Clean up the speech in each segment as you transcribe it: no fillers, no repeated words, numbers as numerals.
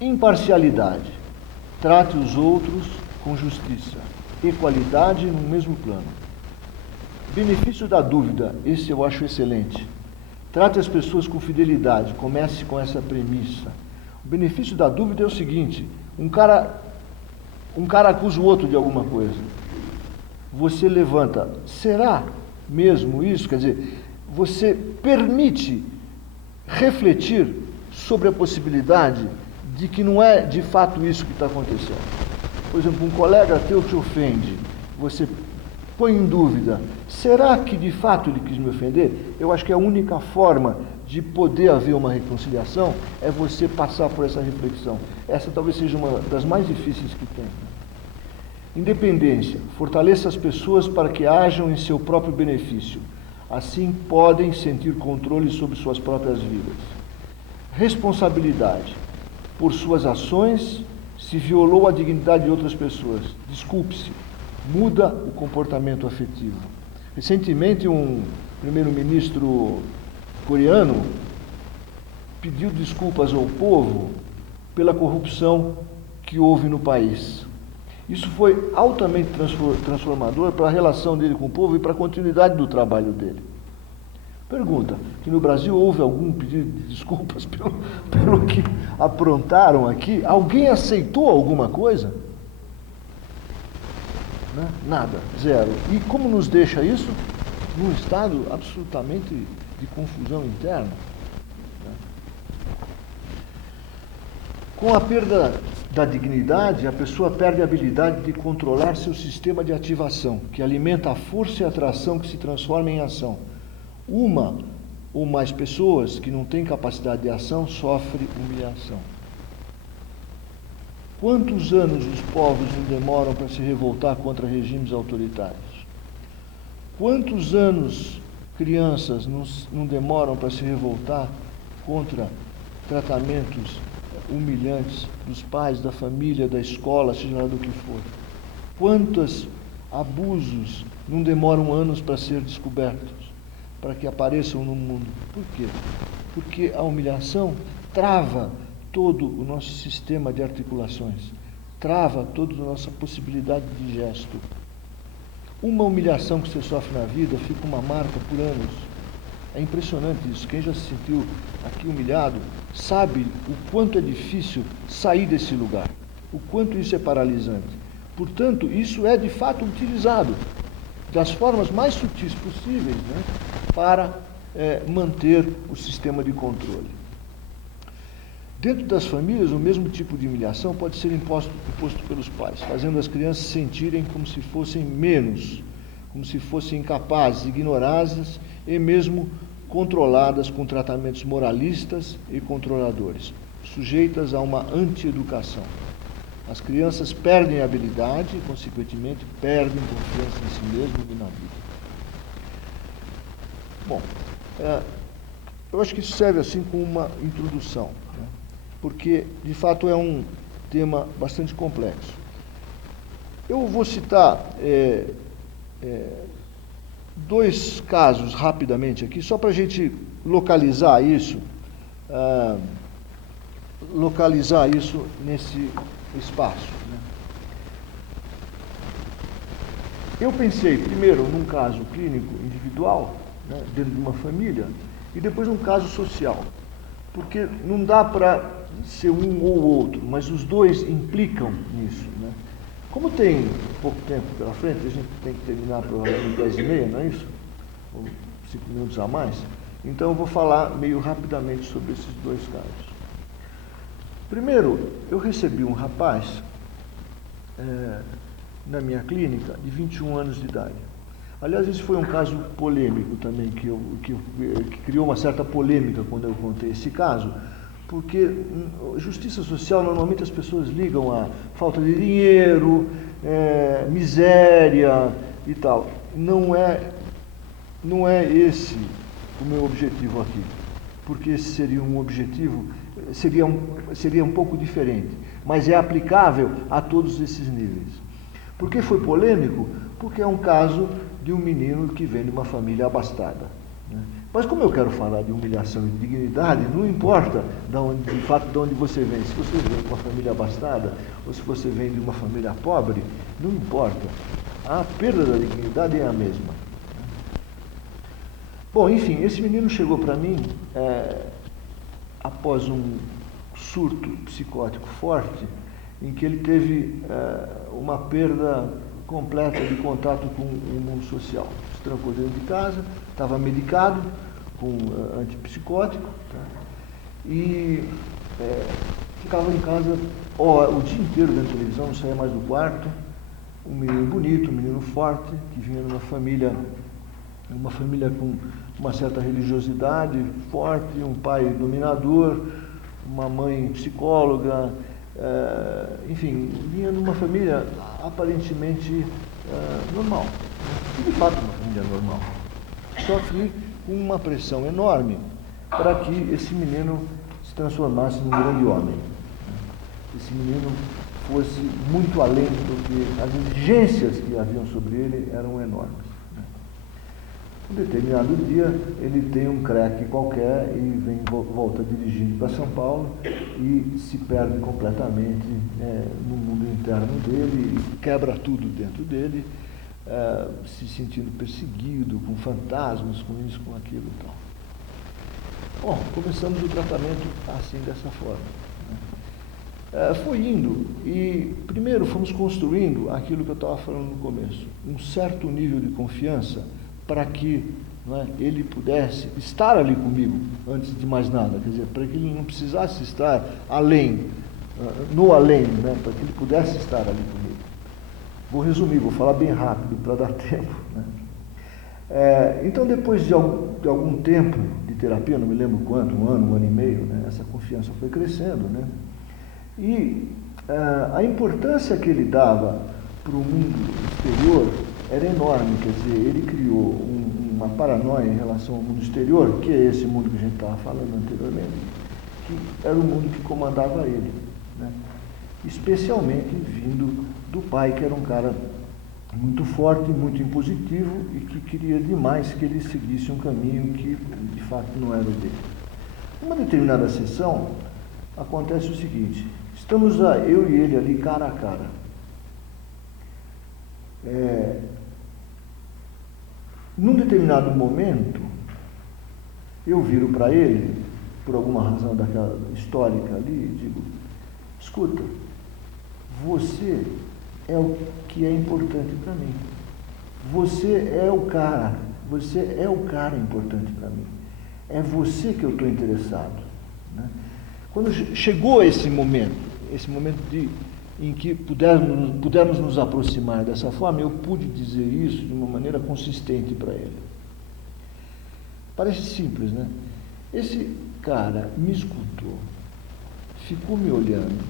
Imparcialidade. Trate os outros com justiça. Equalidade no mesmo plano. Benefício da dúvida. Esse eu acho excelente. Trate as pessoas com fidelidade. Comece com essa premissa. O benefício da dúvida é o seguinte: um cara acusa o outro de alguma coisa. Você levanta, será mesmo isso? Quer dizer, você permite refletir sobre a possibilidade de que não é de fato isso que está acontecendo. Por exemplo, um colega teu te ofende, você põe em dúvida, será que de fato ele quis me ofender? Eu acho que a única forma de poder haver uma reconciliação é você passar por essa reflexão. Essa talvez seja uma das mais difíceis que tem. Independência. Fortaleça as pessoas para que ajam em seu próprio benefício. Assim podem sentir controle sobre suas próprias vidas. Responsabilidade. Por suas ações, se violou a dignidade de outras pessoas. Desculpe-se. Muda o comportamento afetivo. Recentemente, um primeiro-ministro coreano pediu desculpas ao povo pela corrupção que houve no país. Isso foi altamente transformador para a relação dele com o povo e para a continuidade do trabalho dele. Pergunta, que no Brasil houve algum pedido de desculpas pelo que aprontaram aqui? Alguém aceitou alguma coisa? Né? Nada, zero. E como nos deixa isso? Num estado absolutamente de confusão interna. Com a perda da dignidade, a pessoa perde a habilidade de controlar seu sistema de ativação, que alimenta a força e a atração que se transforma em ação. Uma ou mais pessoas que não têm capacidade de ação sofrem humilhação. Quantos anos os povos não demoram para se revoltar contra regimes autoritários? Quantos anos crianças não demoram para se revoltar contra tratamentos humilhantes dos pais, da família, da escola, seja lá do que for? Quantos abusos não demoram anos para ser descobertos, para que apareçam no mundo? Por quê? Porque a humilhação trava todo o nosso sistema de articulações, trava toda a nossa possibilidade de gesto. Uma humilhação que você sofre na vida fica uma marca por anos. É impressionante isso. Quem já se sentiu aqui humilhado sabe o quanto é difícil sair desse lugar, o quanto isso é paralisante. Portanto, isso é de fato utilizado das formas mais sutis possíveis, né, para manter o sistema de controle. Dentro das famílias, o mesmo tipo de humilhação pode ser imposto pelos pais, fazendo as crianças sentirem como se fossem menos, como se fossem incapazes, ignoradas e mesmo controladas com tratamentos moralistas e controladores, sujeitas a uma anti-educação. As crianças perdem a habilidade e, consequentemente, perdem confiança em si mesmas e na vida. Bom, eu acho que isso serve assim como uma introdução, né? Porque, de fato, é um tema bastante complexo. Eu vou citar dois casos rapidamente aqui, só para a gente localizar isso nesse espaço, né? Eu pensei primeiro num caso clínico individual, né, dentro de uma família, e depois num caso social, porque não dá para ser um ou outro, mas os dois implicam nisso, né? Como tem pouco tempo pela frente, a gente tem que terminar provavelmente 10h30, não é isso? Ou 5 minutos a mais. Então eu vou falar meio rapidamente sobre esses dois casos. Primeiro, eu recebi um rapaz na minha clínica de 21 anos de idade. Aliás, esse foi um caso polêmico também, que criou uma certa polêmica quando eu contei esse caso, porque justiça social, normalmente as pessoas ligam a falta de dinheiro, miséria e tal. Não é esse o meu objetivo aqui, porque esse seria um objetivo, seria um pouco diferente, mas é aplicável a todos esses níveis. Por que foi polêmico? Porque é um caso de um menino que vem de uma família abastada, né? Mas como eu quero falar de humilhação e de dignidade, não importa de fato de onde você vem. Se você vem de uma família abastada ou se você vem de uma família pobre, não importa. A perda da dignidade é a mesma. Bom, enfim, esse menino chegou para mim após um surto psicótico forte, em que ele teve uma perda completa de contato com o mundo social. Se trancou dentro de casa, estava medicado com antipsicótico, tá? E ficava em casa o dia inteiro vendo televisão, não saía mais do quarto. Um menino bonito, um menino forte, que vinha de uma família com uma certa religiosidade forte, um pai dominador, uma mãe psicóloga, enfim, vinha de uma família aparentemente normal, e de fato uma família normal, só que com uma pressão enorme para que esse menino se transformasse num grande homem. Esse menino fosse muito além, porque as exigências que haviam sobre ele eram enormes. Um determinado dia, ele tem um creque qualquer e volta dirigindo para São Paulo e se perde completamente no mundo interno dele, e quebra tudo dentro dele, se sentindo perseguido, com fantasmas, com isso, com aquilo e tal. Bom, começamos o tratamento assim, dessa forma. Foi indo e, primeiro, fomos construindo aquilo que eu estava falando no começo, um certo nível de confiança para que ele pudesse estar ali comigo, antes de mais nada, quer dizer, para que ele não precisasse estar além, no além, para que ele pudesse estar ali comigo. Vou resumir, vou falar bem rápido para dar tempo. Então, depois de algum tempo de terapia, não me lembro quanto, um ano e meio, essa confiança foi crescendo, e a importância que ele dava para o mundo exterior era enorme, quer dizer, ele criou uma paranoia em relação ao mundo exterior, que é esse mundo que a gente estava falando anteriormente, que era o mundo que comandava ele, especialmente vindo do pai, que era um cara muito forte, muito impositivo e que queria demais que ele seguisse um caminho que de fato não era o dele. Numa determinada sessão, acontece o seguinte: estamos eu e ele ali cara a cara. Num determinado momento, eu viro para ele, por alguma razão daquela histórica ali, e digo: escuta, você é o que é importante para mim. Você é o cara importante para mim. É você que eu estou interessado. Quando chegou esse momento em que pudermos nos aproximar dessa forma, eu pude dizer isso de uma maneira consistente para ele. Parece simples, Esse cara me escutou, ficou me olhando,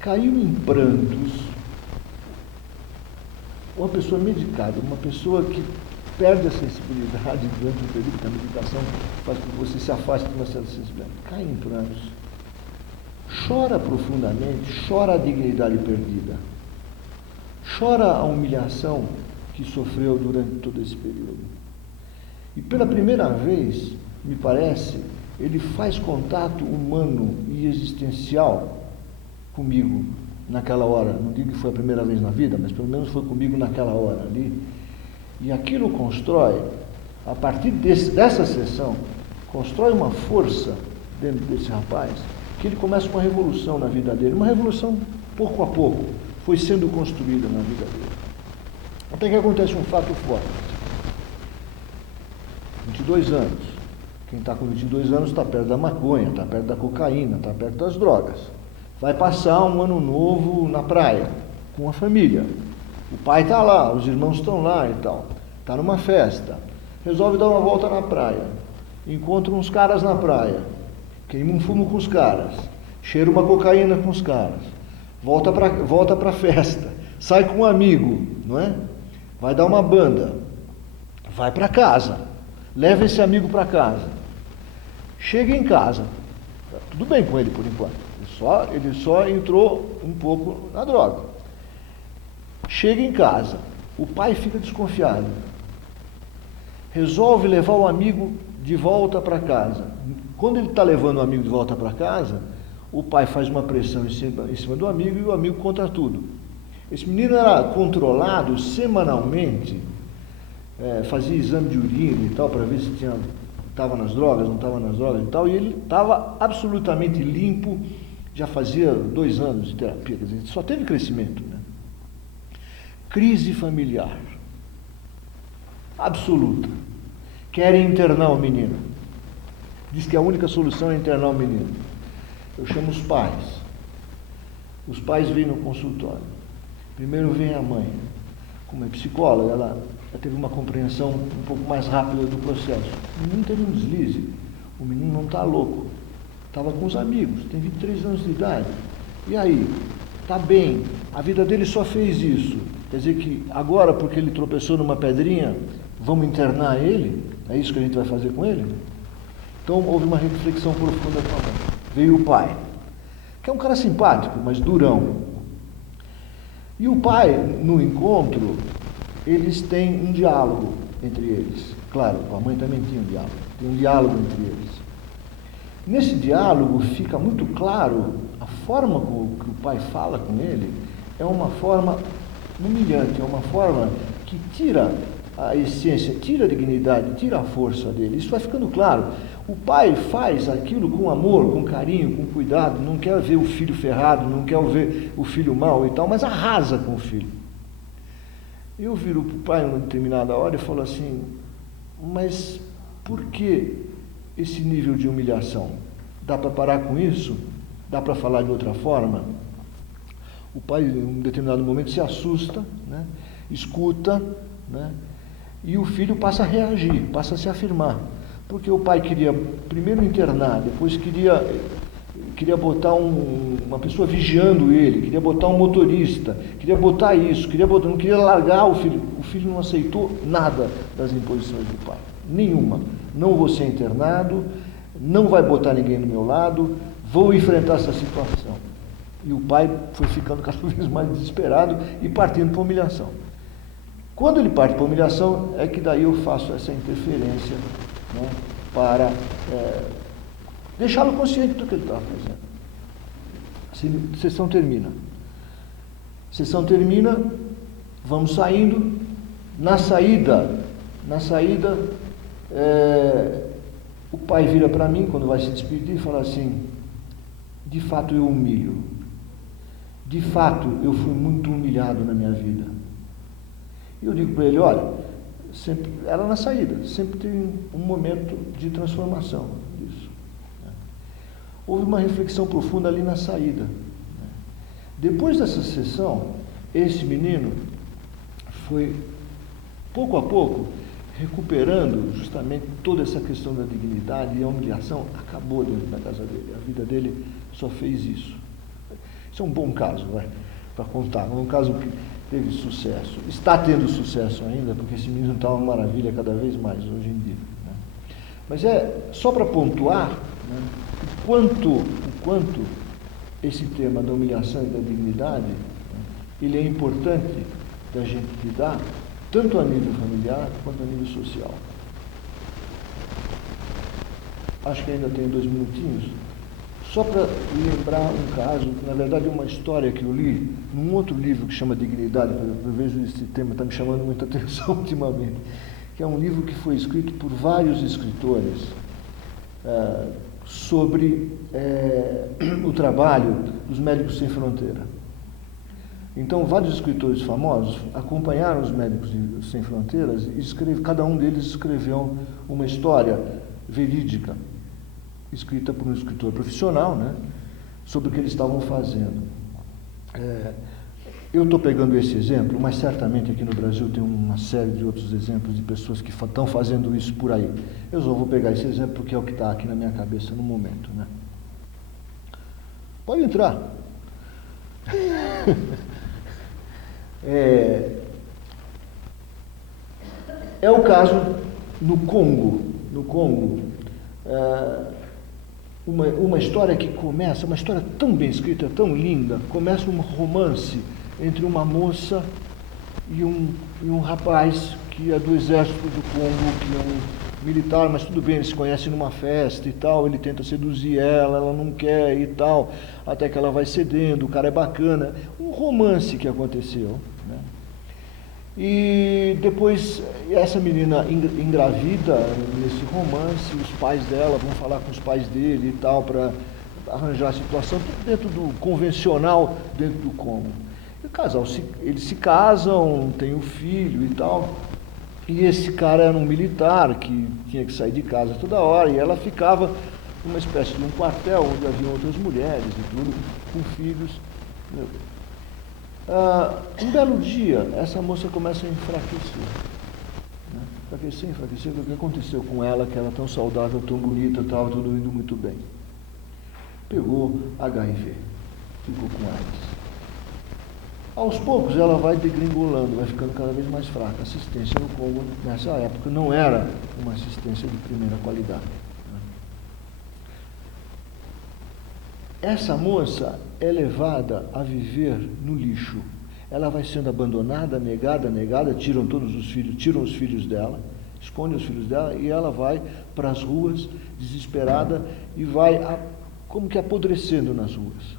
caiu em prantos. Uma pessoa medicada, uma pessoa que perde a sensibilidade durante o período da meditação, faz com que você se afaste de uma certa sensibilidade, cai em prantos. Chora profundamente, chora a dignidade perdida, chora a humilhação que sofreu durante todo esse período. E pela primeira vez, me parece, ele faz contato humano e existencial comigo naquela hora. Não digo que foi a primeira vez na vida, mas pelo menos foi comigo naquela hora ali. E aquilo constrói, a partir dessa sessão, constrói uma força dentro desse rapaz, que ele começa uma revolução na vida dele, uma revolução pouco a pouco, foi sendo construída na vida dele. Até que acontece um fato forte. 22 anos. Quem está com 22 anos está perto da maconha, está perto da cocaína, está perto das drogas. Vai passar um ano novo na praia, com a família. O pai está lá, os irmãos estão lá e tal. Está numa festa. Resolve dar uma volta na praia. Encontra uns caras na praia. Queima um fumo com os caras, cheira uma cocaína com os caras, volta para a festa, sai com um amigo, vai dar uma banda, vai para casa, leva esse amigo para casa, chega em casa, tá tudo bem com ele por enquanto, ele só entrou um pouco na droga. Chega em casa, o pai fica desconfiado, resolve levar o amigo de volta para casa. Quando ele está levando o amigo de volta para casa, o pai faz uma pressão em cima do amigo e o amigo conta tudo. Esse menino era controlado semanalmente, fazia exame de urina e tal, para ver se estava nas drogas, não estava nas drogas e tal, e ele estava absolutamente limpo, já fazia 2 anos de terapia, quer dizer, só teve crescimento, né? Crise familiar absoluta. Querem internar o menino. Diz que a única solução é internar o menino. Eu chamo os pais. Os pais vêm no consultório. Primeiro vem a mãe. Como é psicóloga, ela teve uma compreensão um pouco mais rápida do processo. O menino teve um deslize. O menino não está louco. Estava com os amigos, tem 23 anos de idade. E aí? Está bem. A vida dele só fez isso. Quer dizer que agora, porque ele tropeçou numa pedrinha, vamos internar ele? É isso que a gente vai fazer com ele? Então houve uma reflexão profunda com a mãe. Veio o pai, que é um cara simpático, mas durão. E o pai, no encontro, eles têm um diálogo entre eles. Claro, a mãe também tinha um diálogo. Tem um diálogo entre eles. Nesse diálogo fica muito claro a forma que o pai fala com ele é uma forma humilhante, é uma forma que tira a essência, tira a dignidade, tira a força dele. Isso vai ficando claro. O pai faz aquilo com amor, com carinho, com cuidado, não quer ver o filho ferrado, não quer ver o filho mal e tal, mas arrasa com o filho. Eu viro para o pai numa determinada hora e falo assim, mas por que esse nível de humilhação? Dá para parar com isso? Dá para falar de outra forma? O pai, em um determinado momento, se assusta, né? Escuta, né? E o filho passa a reagir, passa a se afirmar. Porque o pai queria primeiro internar, depois queria botar uma pessoa vigiando ele, queria botar um motorista, queria botar isso, não queria largar o filho. O filho não aceitou nada das imposições do pai, nenhuma. Não vou ser internado, não vai botar ninguém do meu lado, vou enfrentar essa situação. E o pai foi ficando cada vez mais desesperado e partindo para a humilhação. Quando ele parte para a humilhação, é que daí eu faço essa interferência, né, para deixá-lo consciente do que ele estava fazendo. A sessão termina. Sessão termina, vamos saindo. Na saída, o pai vira para mim, quando vai se despedir, e fala assim, de fato eu humilho. De fato eu fui muito humilhado na minha vida. E eu digo para ele, olha, sempre, era na saída, sempre tem um momento de transformação disso. Né? Houve uma reflexão profunda ali na saída. Né? Depois dessa sessão, esse menino foi, pouco a pouco, recuperando justamente toda essa questão da dignidade, e a humilhação acabou dentro da casa dele. A vida dele só fez isso. Isso é um bom caso, para contar. É um caso que teve sucesso. Está tendo sucesso ainda, porque esse menino está uma maravilha cada vez mais hoje em dia. Né? Mas é só para pontuar, né, o quanto esse tema da humilhação e da dignidade, né, ele é importante da gente lidar, tanto a nível familiar quanto a nível social. Acho que ainda tenho 2 minutinhos. Só para lembrar um caso, na verdade é uma história que eu li num outro livro que chama Dignidade, eu vejo esse tema, está me chamando muita atenção ultimamente, que é um livro que foi escrito por vários escritores sobre o trabalho dos Médicos Sem Fronteira. Então, vários escritores famosos acompanharam os Médicos Sem Fronteiras e cada um deles escreveu uma história verídica, escrita por um escritor profissional, né, sobre o que eles estavam fazendo. Eu estou pegando esse exemplo, mas certamente aqui no Brasil tem uma série de outros exemplos de pessoas que estão fazendo isso por aí. Eu só vou pegar esse exemplo porque é o que está aqui na minha cabeça no momento. Né? Pode entrar. É o caso no Congo. No Congo, uma história que começa, uma história tão bem escrita, tão linda, começa um romance entre uma moça e um rapaz que é do exército do Congo, que é militar, mas tudo bem, eles se conhecem numa festa e tal, ele tenta seduzir ela não quer e tal, até que ela vai cedendo, o cara é bacana. Um romance que aconteceu, né? E depois essa menina engravida nesse romance, os pais dela vão falar com os pais dele e tal, para arranjar a situação, tudo dentro do convencional, dentro do cômodo. E o casal, eles se casam, tem um filho e tal, e esse cara era um militar que tinha que sair de casa toda hora, e ela ficava numa espécie de um quartel onde havia outras mulheres e tudo, com filhos. Um belo dia, essa moça começa a enfraquecer. Né? Enfraquecer, o que aconteceu com ela, que era tão saudável, tão bonita, estava tudo indo muito bem. Pegou HIV, ficou com AIDS. Aos poucos ela vai degringolando, vai ficando cada vez mais fraca. A assistência no Congo, nessa época, não era uma assistência de primeira qualidade. Essa moça é levada a viver no lixo. Ela vai sendo abandonada, negada, tiram todos os filhos, tiram os filhos dela, escondem os filhos dela, e ela vai para as ruas, desesperada, e vai como que apodrecendo nas ruas.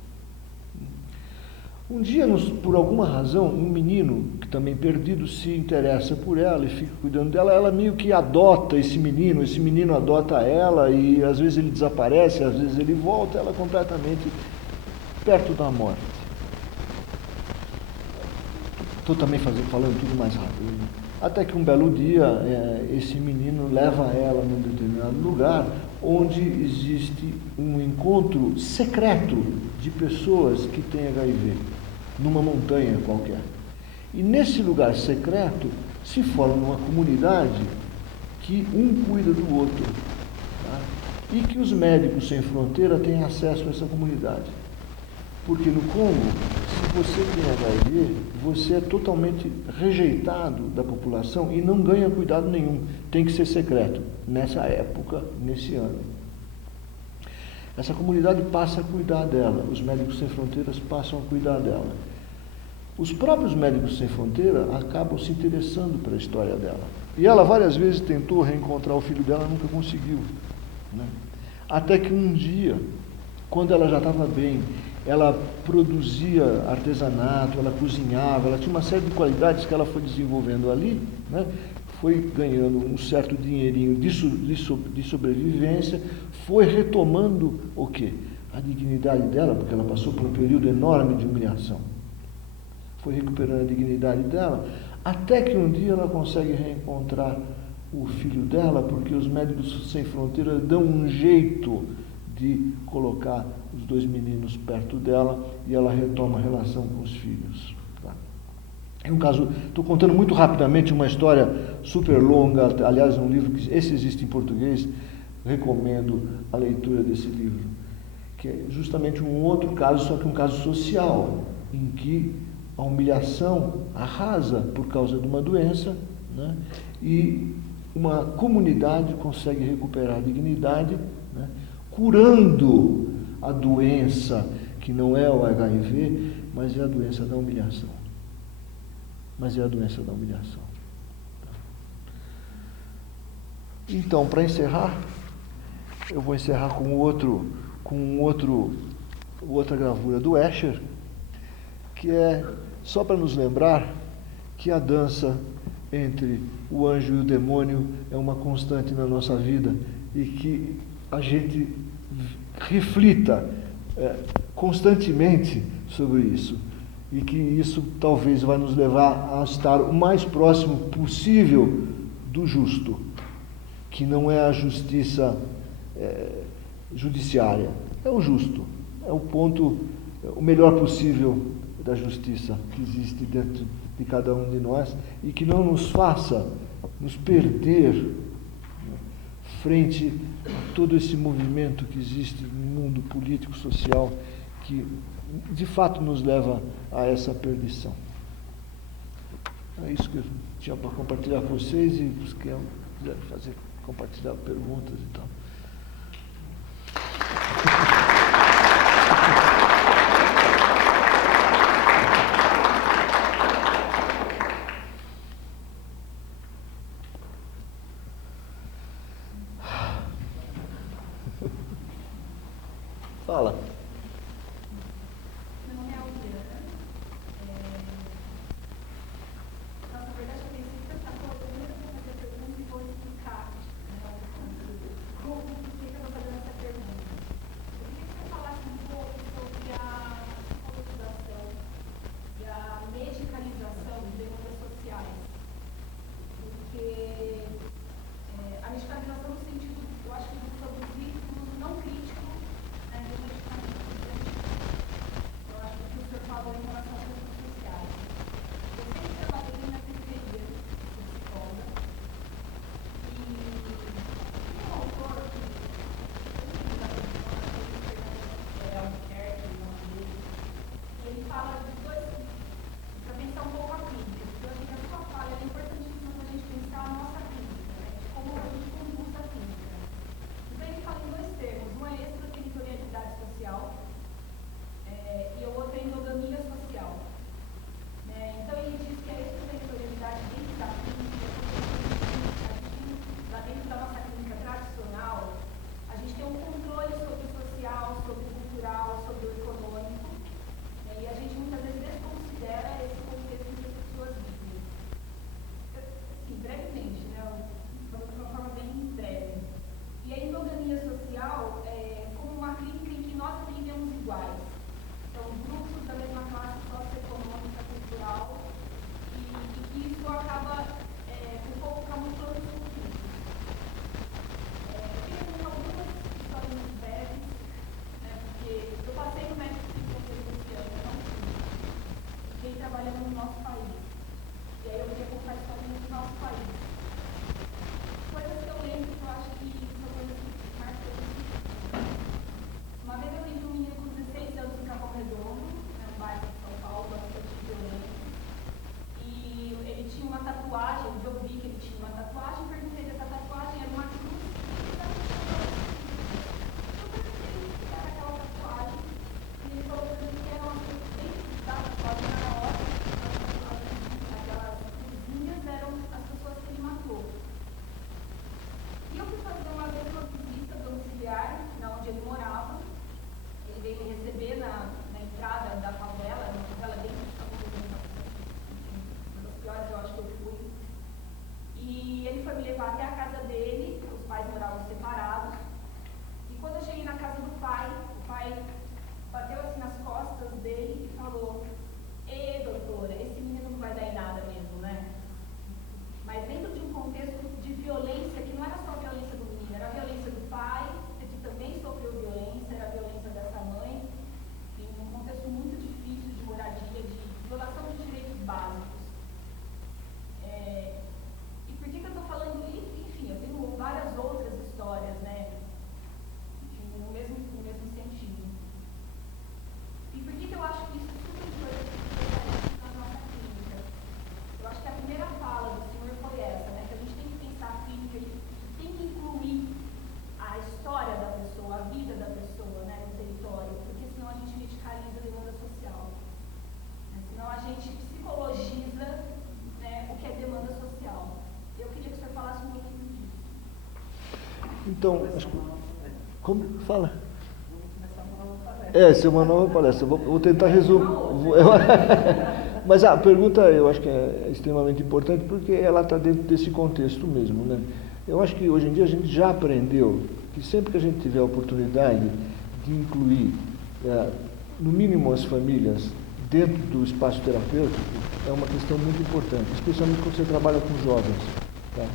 Um dia, por alguma razão, um menino, que também perdido, se interessa por ela e fica cuidando dela. Ela meio que adota esse menino adota ela, e às vezes ele desaparece, às vezes ele volta, ela completamente perto da morte. Estou também falando tudo mais rápido. Até que um belo dia, esse menino leva ela num determinado lugar, onde existe um encontro secreto de pessoas que têm HIV, numa montanha qualquer. E nesse lugar secreto se forma uma comunidade que um cuida do outro, tá? E que os Médicos Sem Fronteira têm acesso a essa comunidade. Porque no Congo, se você tem HIV, você é totalmente rejeitado da população e não ganha cuidado nenhum. Tem que ser secreto, nessa época, nesse ano. Essa comunidade passa a cuidar dela, os Médicos Sem Fronteiras passam a cuidar dela. Os próprios Médicos Sem Fronteira acabam se interessando pela história dela. E ela várias vezes tentou reencontrar o filho dela, nunca conseguiu, né? Até que um dia, quando ela já estava bem, ela produzia artesanato, ela cozinhava, ela tinha uma série de qualidades que ela foi desenvolvendo ali, né? Foi ganhando um certo dinheirinho de sobrevivência, foi retomando o quê? A dignidade dela, porque ela passou por um período enorme de humilhação. Foi recuperando a dignidade dela, até que um dia ela consegue reencontrar o filho dela, porque os Médicos Sem Fronteiras dão um jeito de colocar os dois meninos perto dela e ela retoma a relação com os filhos. Tá? É um caso, estou contando muito rapidamente uma história super longa, aliás, um livro que esse existe em português, recomendo a leitura desse livro, que é justamente um outro caso, só que um caso social, em que a humilhação arrasa por causa de uma doença, né? E uma comunidade consegue recuperar a dignidade, né? Curando a doença que não é o HIV, mas é a doença da humilhação. Então, para encerrar, eu vou encerrar com outra gravura do Escher, que é só para nos lembrar que a dança entre o anjo e o demônio é uma constante na nossa vida e que a gente reflita constantemente sobre isso e que isso talvez vai nos levar a estar o mais próximo possível do justo, que não é a justiça judiciária, é o justo, é o ponto, o melhor possível da justiça que existe dentro de cada um de nós e que não nos faça nos perder frente a todo esse movimento que existe no mundo político, social, que de fato nos leva a essa perdição. É isso que eu tinha para compartilhar com vocês e os que quiserem compartilhar perguntas e tal. Fala. Então, como fala? Essa é uma nova palestra. Vou tentar resumir. Mas a pergunta eu acho que é extremamente importante porque ela está dentro desse contexto mesmo, né? Eu acho que hoje em dia a gente já aprendeu que sempre que a gente tiver a oportunidade de incluir, no mínimo, as famílias dentro do espaço terapêutico, é uma questão muito importante, especialmente quando você trabalha com jovens, tá?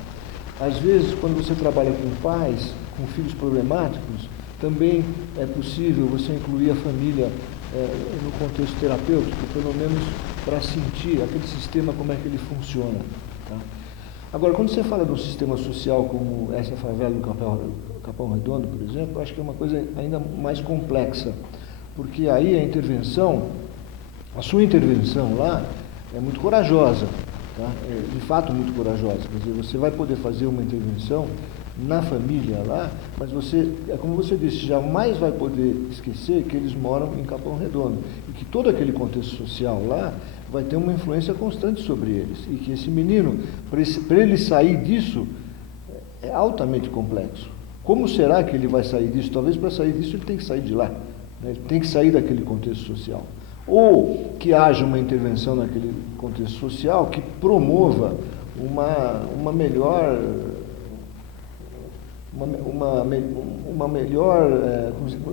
Às vezes, quando você trabalha com pais, com filhos problemáticos, também é possível você incluir a família no contexto terapêutico, pelo menos para sentir aquele sistema, como é que ele funciona. Tá? Agora, quando você fala de um sistema social como essa favela do Capão Redondo, por exemplo, eu acho que é uma coisa ainda mais complexa, porque aí a sua intervenção lá é muito corajosa. Tá? É, de fato muito corajosa, quer dizer, você vai poder fazer uma intervenção na família lá, mas você, como você disse, jamais vai poder esquecer que eles moram em Capão Redondo e que todo aquele contexto social lá vai ter uma influência constante sobre eles e que esse menino, para ele sair disso, é altamente complexo. Como será que ele vai sair disso? Talvez para sair disso ele tem que sair de lá, né? Ele tem que sair daquele contexto social. Ou que haja uma intervenção naquele contexto social que promova uma melhor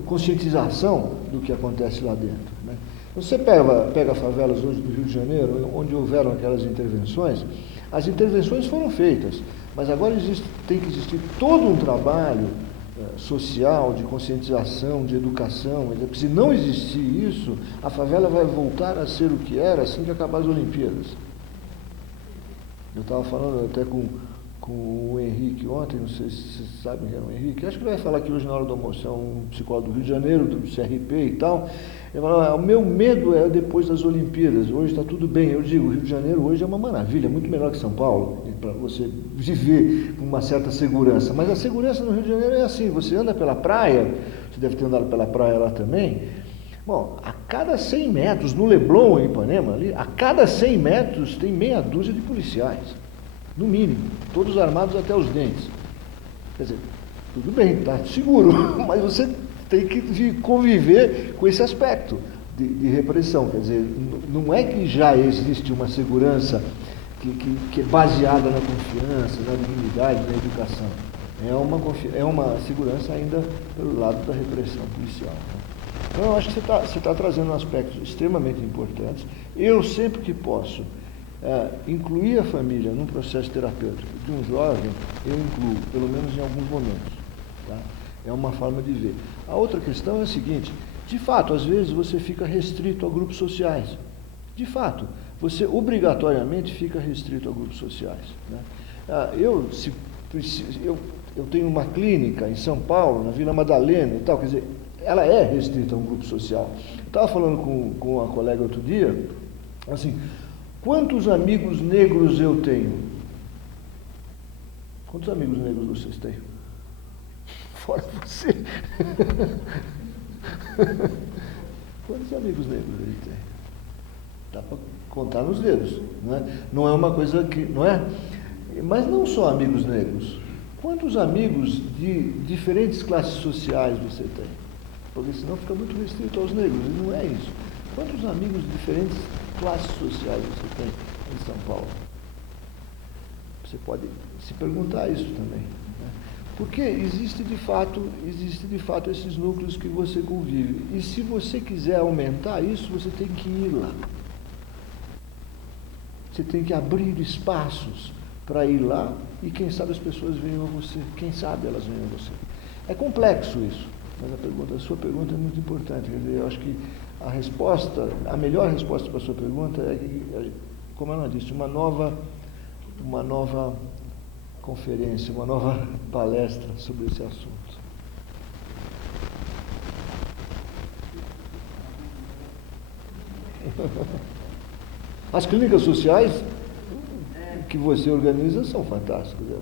conscientização do que acontece lá dentro, né? Você pega favelas hoje do Rio de Janeiro, onde houveram aquelas intervenções, as intervenções foram feitas, mas agora tem que existir todo um trabalho social, de conscientização, de educação. Se não existir isso, a favela vai voltar a ser o que era assim que acabar as Olimpíadas. Eu estava falando até com o Henrique ontem, não sei se vocês sabem quem é o Henrique, acho que ele vai falar aqui hoje na hora do almoço, é um psicólogo do Rio de Janeiro, do CRP e tal. Ele falou, o meu medo é depois das Olimpíadas, hoje está tudo bem. Eu digo, o Rio de Janeiro hoje é uma maravilha, muito melhor que São Paulo, para você viver com uma certa segurança. Mas a segurança no Rio de Janeiro é assim, você anda pela praia, você deve ter andado pela praia lá também, bom, a cada 100 metros, no Leblon, em Ipanema, ali, a cada 100 metros tem meia dúzia de policiais. No mínimo, todos armados até os dentes. Quer dizer, tudo bem, está seguro, mas você tem que conviver com esse aspecto de repressão. Quer dizer, não é que já existe uma segurança que é baseada na confiança, na dignidade, na educação. É uma segurança ainda pelo lado da repressão policial, né? Então, eu acho que você está trazendo aspectos extremamente importantes. Eu, sempre que posso, incluir a família num processo terapêutico de um jovem, eu incluo, pelo menos em alguns momentos, tá? É uma forma de ver. A outra questão é a seguinte, de fato, às vezes você fica restrito a grupos sociais. De fato, você obrigatoriamente fica restrito a grupos sociais, né? Eu tenho uma clínica em São Paulo, na Vila Madalena e tal, quer dizer, ela é restrita a um grupo social. Eu estava falando com uma colega outro dia, assim, quantos amigos negros eu tenho? Quantos amigos negros vocês têm? Fora você. Quantos amigos negros ele tem? Dá para contar nos dedos, não é? Não é uma coisa que, não é? Mas não só amigos negros. Quantos amigos de diferentes classes sociais você tem? Porque senão fica muito restrito aos negros, e não é isso. Quantos amigos de diferentes classes sociais você tem em São Paulo? Você pode se perguntar isso também, né? Porque existe de fato esses núcleos que você convive. E se você quiser aumentar isso, você tem que ir lá. Você tem que abrir espaços para ir lá e quem sabe as pessoas venham a você. Quem sabe elas venham a você. É complexo isso, mas a sua pergunta é muito importante. Quer dizer, eu acho que a melhor resposta para a sua pergunta é, como ela disse, uma nova conferência, uma nova palestra sobre esse assunto. As clínicas sociais que você organiza são fantásticas, né?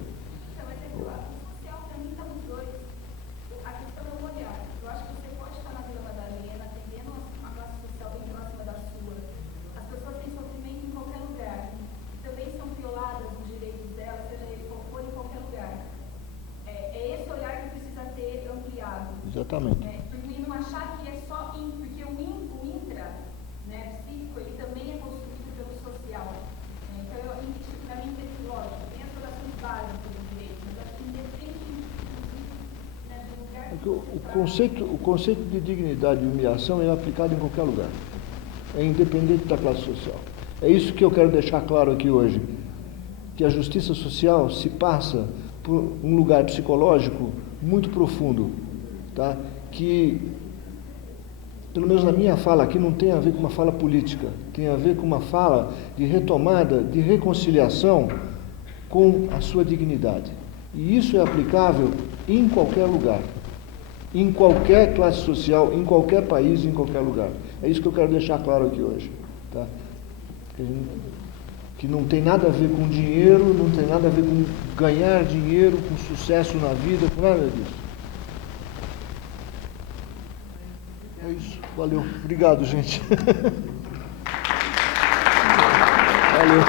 Exatamente. E não achar que é só porque o intra, né, psíquico, ele também é construído pelo social. Então, para mim, lógico, tem as relações básicas do direito, mas acho que independe, né, do lugar. O conceito de dignidade e humilhação é aplicado em qualquer lugar. É independente da classe social. É isso que eu quero deixar claro aqui hoje. Que a justiça social se passa por um lugar psicológico muito profundo. Tá? Que, pelo menos na minha fala aqui, não tem a ver com uma fala política, tem a ver com uma fala de retomada, de reconciliação com a sua dignidade. E isso é aplicável em qualquer lugar, em qualquer classe social, em qualquer país, em qualquer lugar. É isso que eu quero deixar claro aqui hoje. Tá? Que não tem nada a ver com dinheiro, não tem nada a ver com ganhar dinheiro, com sucesso na vida, com nada disso. É isso, valeu. Obrigado, gente. Valeu.